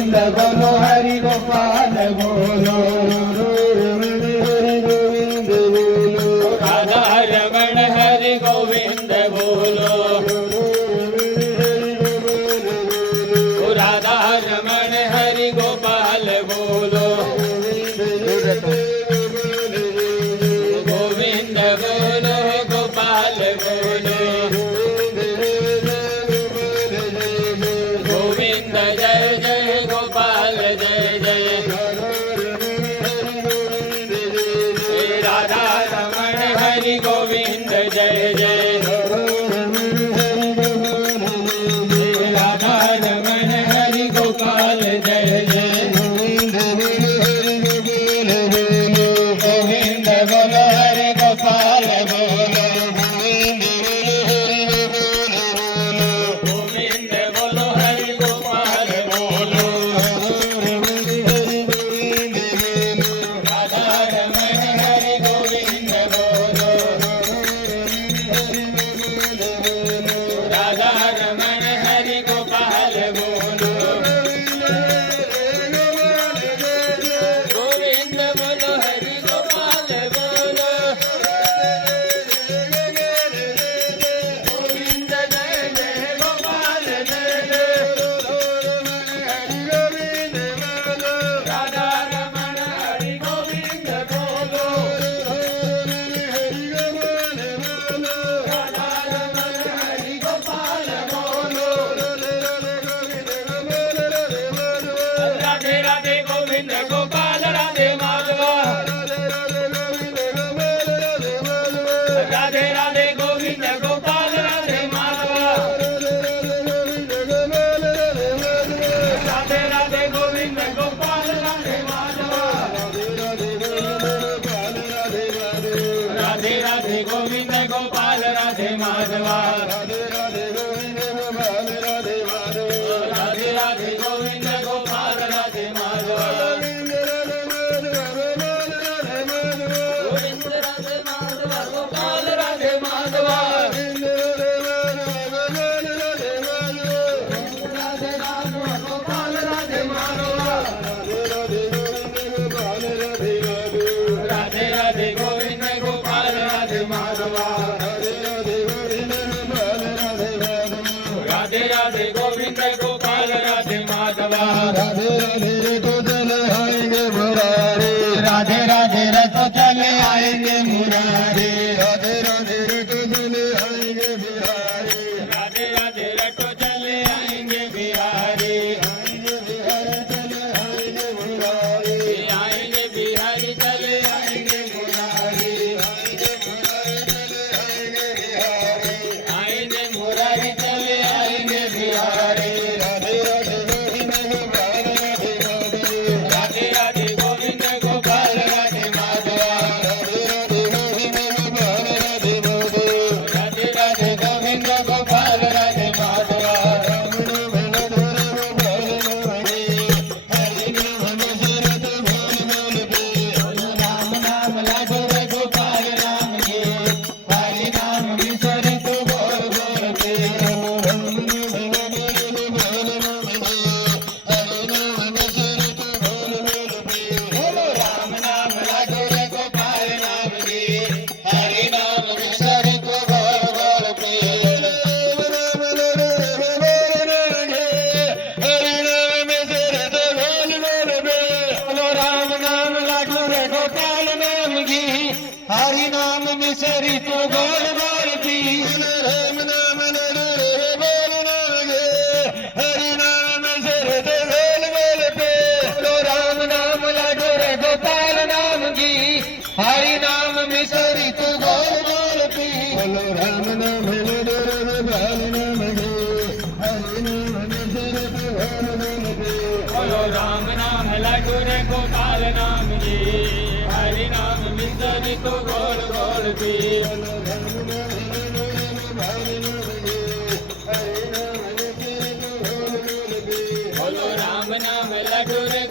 गोविंद बोलो हरि गोपाल बोलो गोविंद बोलो राधा रमण हरि गोविंद बोलो राधा रमण हरि गोपाल बोलो गोविंद बोलो गोपाल बोलो गोविंद जय जय गोपाल जय जय राधा रमण हरि गोविंद जय जय राधा रमण हरि गोपाल जय जय गोविंद बोलो हरि गोपाल बोलो गोविंद बोलो हरि गोपाल बोलो राधा रमण हरि गोविंद बोलो राधा रमण हरि गोपाल बोलो गोविंद बोलो हरि गोपाल बोलो गोविंद जय जय गोपाल जय जय राधा रमण हरि गोविंद बोलो राधा रमण हरि गोपाल बोलो राधे राधे गोविंद गोपाल राधे माधव राधे राधे गोविंद गोपाल राधे माधव राधे राधे गोविंद गोपाल राधे माधव राधे राधे गोविंद गोपाल राधे माधव राधे राधे गोविंद गोपाल राधे माधव गोविंद राधे माधव गोपाल राधे माधव राधे राधे गोपाल राधे माधव राधे राधे गोविंद गोपाल राधे माधव राधे राधे गोविंद गोपाल राधे माधव राधे राधे रतो चले आएंगे मुरारी राधे राधे रतो चले आएंगे बिहारी आएंगे बिहारी चले आएंगे मुरारी आएंगे मुरारी चले आएंगे बिहारी राधे राधे गोविंद गोपाल राधे माधव राधे राधे गोविंद गोपाल राधे माधव राम नाम लाडो रे गोपाल राम जी हरि नाम बिसरि तू बोल बोल पे बोलो राम नाम लाडो रे गोपाल राम जी हरि नाम बिसरि तू बोल बोल पे बोलो राम नाम लाडो रे गोपाल नाम जी हरि नाम बिसरि तू बोल बोल पी बोलो राम नाम लाडो रे गोपाल नाम जी हरि नाम बिसरि तू बोल बोल पी बोलो राम नाम बोलो राम नाम लाडो रे गोपाल नाम जी हरि नाम बिसरि तू बोल बोल पी बोलो राम नाम लाडो रे